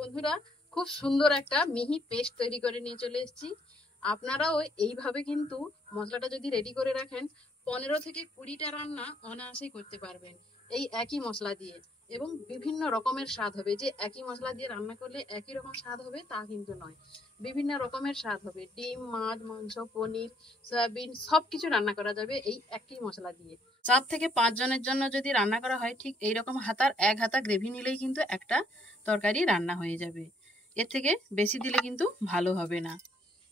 বন্ধুরা, খুব সুন্দর একটা মিহি পেস্ট তৈরি করে নিয়ে চলে এসেছি। আপনারাও এইভাবে কিন্তু মশলাটা যদি রেডি করে রাখেন 15 থেকে 20টা রান্না অনায়াসেই করতে পারবেন এই একই মশলা দিয়ে। এবং বিভিন্ন রকমের স্বাদ হবে। যে একই মশলা দিয়ে রান্না করলে একই রকম স্বাদ হবে তা কিন্তু নয়, বিভিন্ন রকমের স্বাদ হবে। ডিম, মাছ, মাংস, পনির, সয়াবিন সবকিছু রান্না করা যাবে এই একই মশলা দিয়ে। 4 থেকে 5 জনের জন্য যদি রান্না করা হয় ঠিক এইরকম এক হাতা গ্রেভি নিলেই কিন্তু একটা তরকারি রান্না হয়ে যাবে। এর থেকে বেশি দিলে কিন্তু ভালো হবে না।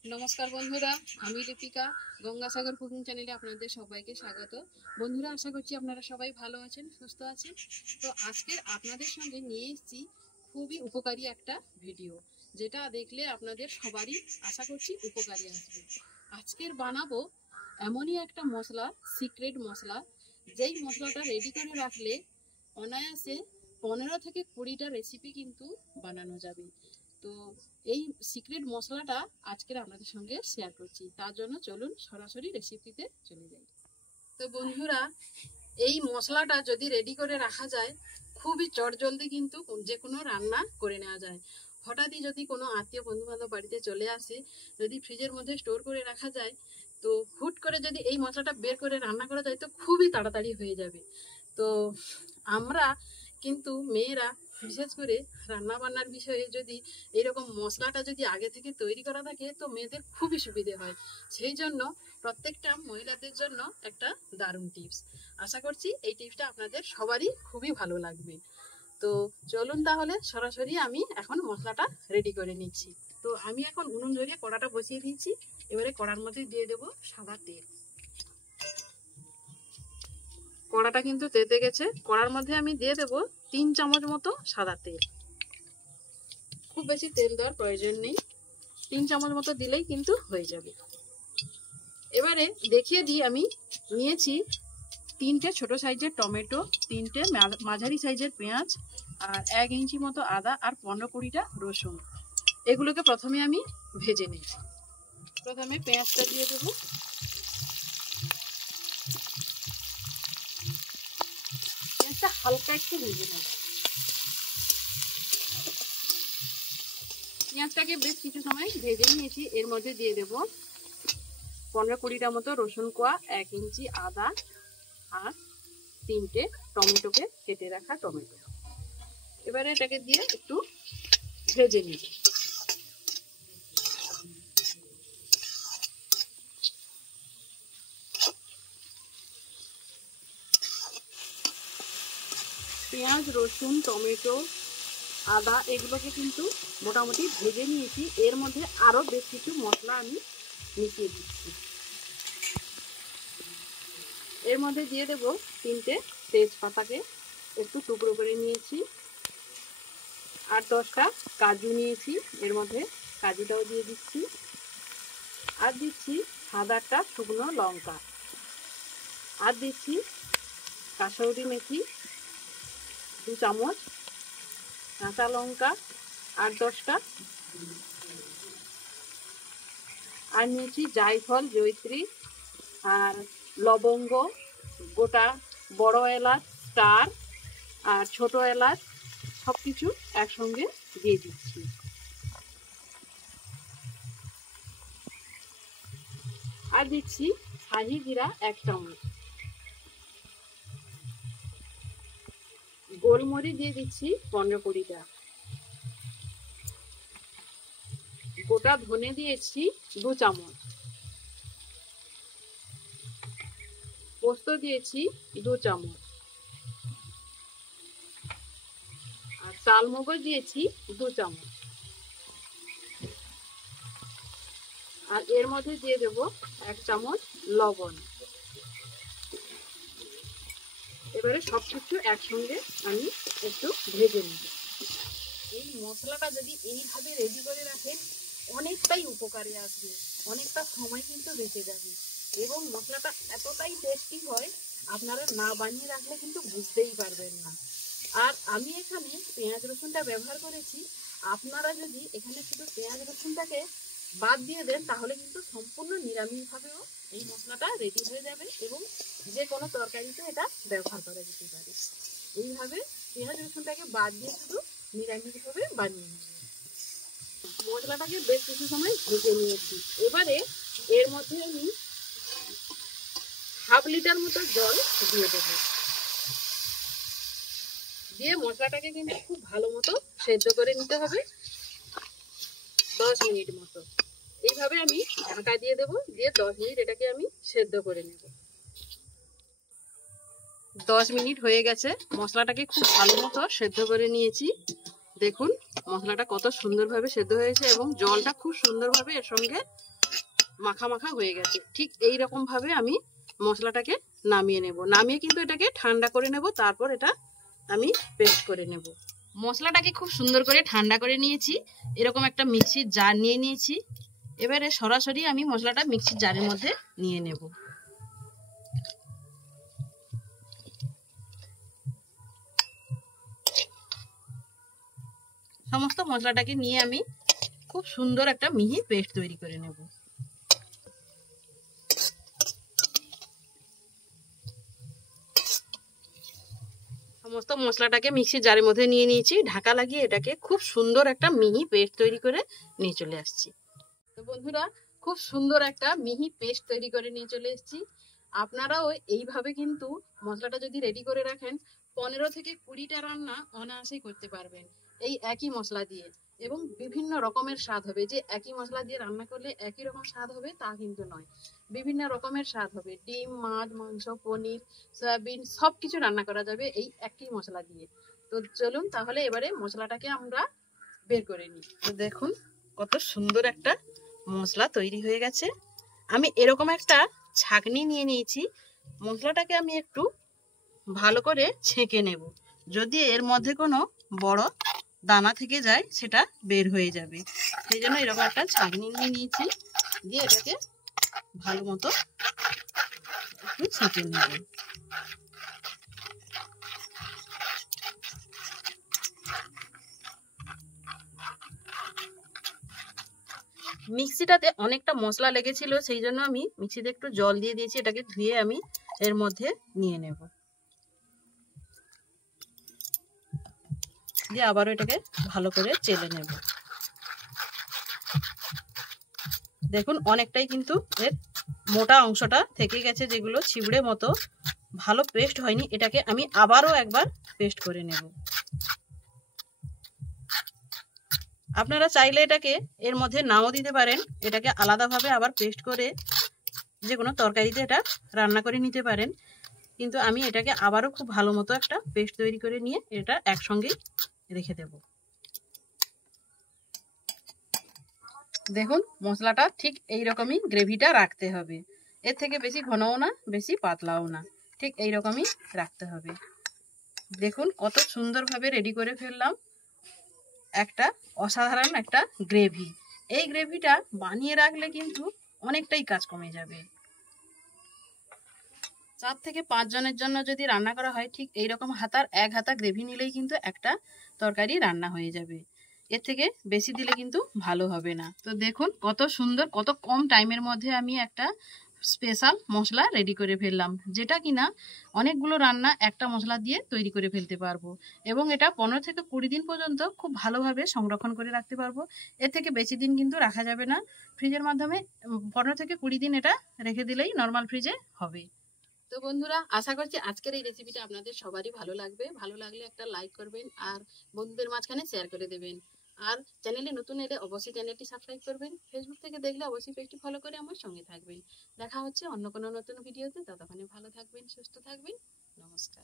নমস্কার বন্ধুরা, আমি লিপিকা, গঙ্গাসাগর কুকিং চ্যানেলে আপনাদের সবাইকে স্বাগত। বন্ধুরা, আশা করছি আপনারা সবাই ভালো আছেন, সুস্থ আছেন। তো আজকের আপনাদের সঙ্গে নিয়ে এসেছি খুবই উপকারী একটা ভিডিও, যেটা দেখলে আপনাদের সবারই আশা করছি উপকারী আসবে। আজকের বানাবো এমনই একটা মশলা, সিক্রেট মশলা, যেই মশলাটা রেডি করে রাখলে অনায়াসে 15 থেকে 20টা রেসিপি কিন্তু বানানো যাবে। তো এই সিক্রেট মশলাটা আজকের আপনাদের সঙ্গে শেয়ার করছি। তার জন্য চলুন সরাসরি রেসিপিতে চলে যাই। তো বন্ধুরা, এই মশলাটা যদি রেডি করে রাখা যায় খুবই চটজলদি কিন্তু যে কোনো রান্না করে নেওয়া যায়। হঠাৎই যদি কোনো আত্মীয় বন্ধু বান্ধব বাড়িতে চলে আসে, যদি ফ্রিজের মধ্যে স্টোর করে রাখা যায়, তো হুট করে যদি এই মশলাটা বের করে রান্না করা যায় তো খুবই তাড়াতাড়ি হয়ে যাবে। তো আমরা কিন্তু মেয়েরা বিশেষ করে রান্না বান্নার বিষয়ে যদি এরকম মশলাটা যদি আগে থেকে তৈরি করা থাকে তো মেয়েদের খুবই সুবিধে হয়। সেই জন্য প্রত্যেকটা মহিলাদের জন্য একটা দারুণ টিপস। আশা করছি এই টিপসটা আপনাদের সবারই খুবই ভালো লাগবে। তো চলুন তাহলে সরাসরি আমি এখন মশলাটা রেডি করে নিচ্ছি। তো আমি এখন উনুন ধরিয়ে কড়াটা বসিয়ে দিয়েছি। এবারে কড়ার মধ্যে দিয়ে দেবো সাদা তেল। কড়াটা কিন্তু তেতে গেছে। কড়ার মধ্যে আমি দিয়ে দেবো 3 চামচ মতো সাদা তেল। খুব বেশি তেল দেওয়ার প্রয়োজন নেই, 3 চামচ মতো দিলেই কিন্তু হয়ে যাবে। এবারে দেখিয়ে দিই, আমি নিয়েছি 3টে ছোট সাইজের টমেটো, 3টে মাঝারি সাইজের পেঁয়াজ, আর 1 ইঞ্চি মতো আদা, আর 15-20টা রসুন। এগুলোকে প্রথমে আমি ভেজে নিই। প্রথমে পেঁয়াজটা দিয়ে দেবো। পেঁয়াজটা হালকা একটু ভেজে নেব। পেঁয়াজটাকে বেশ কিছু সময় ভেজে নিয়েছি। এর মধ্যে দিয়ে দেবো 15-20টা মতো রসুন কোয়া, 1 ইঞ্চি আদা, আর 3টে টমেটোকে কেটে রাখা টমেটো। এবারে এটাকে দিয়ে একটু ভেজে নিই। পেঁয়াজ, রসুন, টমেটো, আদা এগুলোকে কিন্তু মোটামুটি ভেজে নিয়েছি। এর মধ্যে আরো বেশ কিছু মশলা আমি মিশিয়ে দিচ্ছি। এর মধ্যে দিয়ে দেব 3টে তেজপাতাকে একটু টুকরো করে নিয়েছি, আর 10টা কাজু নিয়েছি। এর মধ্যে কাজুটাও দিয়ে দিচ্ছি, আর দিচ্ছি সাদা একটা শুকনো লঙ্কা, আর দিচ্ছি কাসৌরি মেথি 2 চামচ, কাঁচা লঙ্কা আর 10টা, আর নিয়েছি জায়ফল, জয়িত্রী, আর লবঙ্গ, গোটা বড় এলাচ, স্টার আর ছোট এলাচ সবকিছু একসঙ্গে দিয়ে দিচ্ছি। আর দিচ্ছি শাহি জিরা 1 চামচ, গোলমরিচ দিয়ে দিচ্ছি 15-20টা, গোটা ধনে দিয়েছি 2 চামচ, পোস্ত দিয়েছি 2 চামচ, আর চালমগজ দিয়েছি 2 চামচ, আর এর মধ্যে দিয়ে দেব 1 চামচ লবণ। এবারে সবকিছু একসঙ্গে আমি একটু ভেজে নেব। এই মশলাটা যদি এইভাবে রেডি করে রাখেন অনেকটাই উপকারে আসবে, অনেকটা সময় কিন্তু বেঁচে যাবে, এবং মশলাটা এতটাই টেস্টি হয় আপনারা না বানিয়ে রাখলে কিন্তু বুঝতেই পারবেন না। আর আমি এখানে পেঁয়াজ রসুনটা ব্যবহার করেছি। আপনারা যদি এখানে শুধু পেঁয়াজ রসুনটাকে বাদ দিয়ে দেন তাহলে কিন্তু সম্পূর্ণ নিরামিষভাবেও এই মশলাটা রেডি হয়ে যাবে, এবং যে কোনো তরকারিতে এটা ব্যবহার করা যেতে পারে। এইভাবে পেঁয়াজ রসুনটাকে বাদ দিয়ে শুধু নিরামিষভাবে বানিয়ে নেব। মশলাটাকে বেশ কিছু সময় ভেজে নিয়েছি। এবারে এর মধ্যে আমি 1/2 লিটার মতো জল দিয়ে দেবো। দিয়ে মশলাটাকে কিন্তু খুব ভালো মতো সেদ্ধ করে নিতে হবে 10 মিনিট মতো। এইভাবে আমি ঢাকা দিয়ে দেবো, দিয়ে 10 মিনিট এটাকে আমি সেদ্ধ করে নেব। 10 মিনিট হয়ে গেছে, মশলাটাকে খুব ভালো মতো সেদ্ধ করে নিয়েছি। দেখুন মশলাটা কত সুন্দরভাবে সেদ্ধ হয়েছে এবং জলটা খুব সুন্দরভাবে এর সঙ্গে মাখা মাখা হয়ে গেছে। ঠিক এই রকম ভাবে আমি মশলাটাকে নামিয়ে নেব। নামিয়ে কিন্তু এটাকে ঠান্ডা করে নেব, তারপর এটা আমি পেস্ট করে নেব। মশলাটাকে খুব সুন্দর করে ঠান্ডা করে নিয়েছি। এরকম একটা মিক্সির জার নিয়ে নিয়েছি। এবারে সরাসরি আমি মশলাটা মিক্সির জারের মধ্যে নিয়ে নেব। সমস্ত মশলাটাকে নিয়ে আমি খুব সুন্দর একটা মিহি পেস্ট তৈরি করে নেব। সমস্ত মশলাটাকে মিক্সির জারের মধ্যে নিয়ে নিয়েছি। ঢাকা লাগিয়ে এটাকে খুব সুন্দর একটা মিহি পেস্ট তৈরি করে নিয়ে চলে আসছি। তো বন্ধুরা, খুব সুন্দর একটা মিহি পেস্ট তৈরি করে নিয়ে চলে এসেছি। আপনারাও এইভাবে কিন্তু মশলাটা যদি রেডি করে রাখেন 15 থেকে 20টা রান্না অনায়াসেই করতে পারবেন এই একই মশলা দিয়ে, এবং বিভিন্ন রকমের স্বাদ হবে। যে একই মশলা দিয়ে রান্না করলে একই রকম স্বাদ হবে তা কিন্তু নয়, বিভিন্ন রকমের স্বাদ হবে। ডিম, মাছ, মাংস, পনির, সয়াবিন সবকিছু রান্না করা যাবে এই একই মশলা দিয়ে। তো চলুন তাহলে এবারে মশলাটাকে আমরা বের করে নিই। তো দেখুন কত সুন্দর একটা মশলা তৈরি হয়ে গেছে। আমি এরকম একটা ছাঁকনি নিয়ে নিয়েছি। মশলাটাকে আমি একটু ভালো করে ছেঁকে নেব। যদি এর মধ্যে কোনো বড় দানা থেকে যায় সেটা বের হয়ে যাবে, সেই জন্য এরকম একটা ছাঁকনি নিয়ে নিয়েছি। দিয়ে এটাকে ভালো মতো একটু ছেঁকে নেব। মিক্সিটাতে অনেকটা মশলা লেগেছিল, সেই জন্য আমি মিক্সিতে একটু জল দিয়ে দিয়েছি। এটাকে ধুয়ে আমি এর মধ্যে নিয়ে নেব। দিয়ে আবারও এটাকে ভালো করে চেলে নেব। দেখুন অনেকটাই কিন্তু এর মোটা অংশটা থেকে গেছে, যেগুলো ছিবড়ে মতো ভালো পেস্ট হয়নি। এটাকে আমি আবারও একবার পেস্ট করে নেব। আপনারা চাইলে এটাকে এর মধ্যে নাও দিতে পারেন, এটাকে আলাদাভাবে আবার পেস্ট করে যে কোনো তরকারিতে এটা রান্না করে নিতে পারেন। কিন্তু আমি এটাকে আবারও খুব ভালো মতো একটা পেস্ট তৈরি করে নিয়ে এটা একসঙ্গেই রেখে দেব। দেখুন মশলাটা ঠিক এই রকমই গ্রেভিটা রাখতে হবে। এর থেকে বেশি ঘনও না, বেশি পাতলাও না, ঠিক এই রকমই রাখতে হবে। দেখুন কত সুন্দরভাবে রেডি করে ফেললাম একটা অসাধারণ একটা গ্রেভি। এই গ্রেভিটা বানিয়ে রাখলে কিন্তু অনেকটাই কাজ কমে যাবে। 4 থেকে 5 জনের জন্য যদি রান্না করা হয়, ঠিক এইরকম হাতার 1 হাতা গ্রেভি নিলেই কিন্তু একটা তরকারি রান্না হয়ে যাবে। এর থেকে বেশি দিলে কিন্তু ভালো হবে না। তো দেখুন কত সুন্দর, কত কম টাইমের মধ্যে আমি একটা স্পেশাল মশলা রেডি করে ফেললাম, যেটা কিনা অনেকগুলো রান্না একটা মশলা দিয়ে তৈরি করে ফেলতে পারবো। এবং এটা 15 থেকে 20 দিন পর্যন্ত খুব ভালোভাবে সংরক্ষণ করে রাখতে পারবো। এর থেকে বেশি দিন কিন্তু রাখা যাবে না ফ্রিজের মাধ্যমে। 15 থেকে 20 দিন এটা রেখে দিলেই নর্মাল ফ্রিজে হবে। তো বন্ধুরা, আশা করছি আজকের এই রেসিপিটা আপনাদের সবারই ভালো লাগবে। ভালো লাগলে একটা লাইক করবেন আর বন্ধুদের মাঝখানে শেয়ার করে দেবেন। আর চ্যানেলে নতুন এলে অবশ্যই চ্যানেলটি সাবস্ক্রাইব করবেন। ফেসবুক থেকে দেখলে অবশ্যই পেজটি ফলো করে আমার সঙ্গে থাকবেন। দেখা হচ্ছে অন্য কোনো নতুন ভিডিওতে। ততক্ষণে ভালো থাকবেন, সুস্থ থাকবেন। নমস্কার।